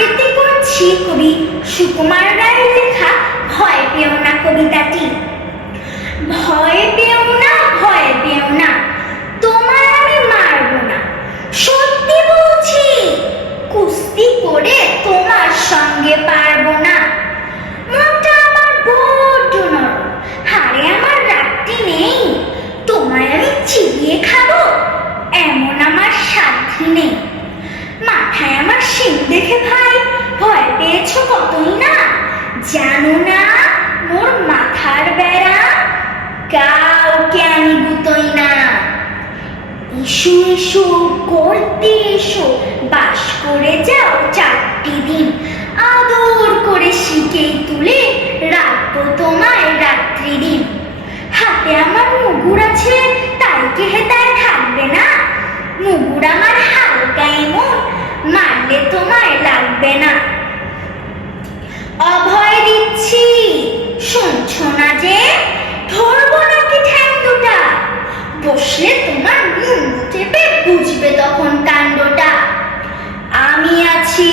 আবৃত্তি করছি কবি সুকুমার রায়ের লেখা ভয় পেও না কবিতাটি। ভয় পেও না, ভয় পেও না, তোমার আমি মারব না, সত্যি বলছি, কুস্তি করে তোমার সঙ্গে পারবো না। মনটা আমার বড্ড নরম, হাড়ে আমার রাত্রি নেই, তোমায় আমি চিবিয়ে খাবো এমন আমার সাধ্য নেই। মাথায় আমার শিং দেখে ভাই ভয় পেয়েছ কতই না, জানো না মোর মাথার বেড়া কাউকে আমি গুতোই না। এসো এসো করতে এসো, বাস করে যাও 4টি দিন, আদর করে শিখেই তুলে রাখবো তোমায় রাত্রি দিন। হাতে আমার মুগুর আছে তাই কে হেতায় থাকবে না, মুগুর আমার হালকা এমন, মারলে তোমায় লাগবে না। অভয় দিচ্ছি শুনছো না যে, ধরবো নাকি ঠ্যাং দুটা, বসলে তোমার মুন্ডু চেপে বুঝবে তখন কাণ্ডটা। আমি আছি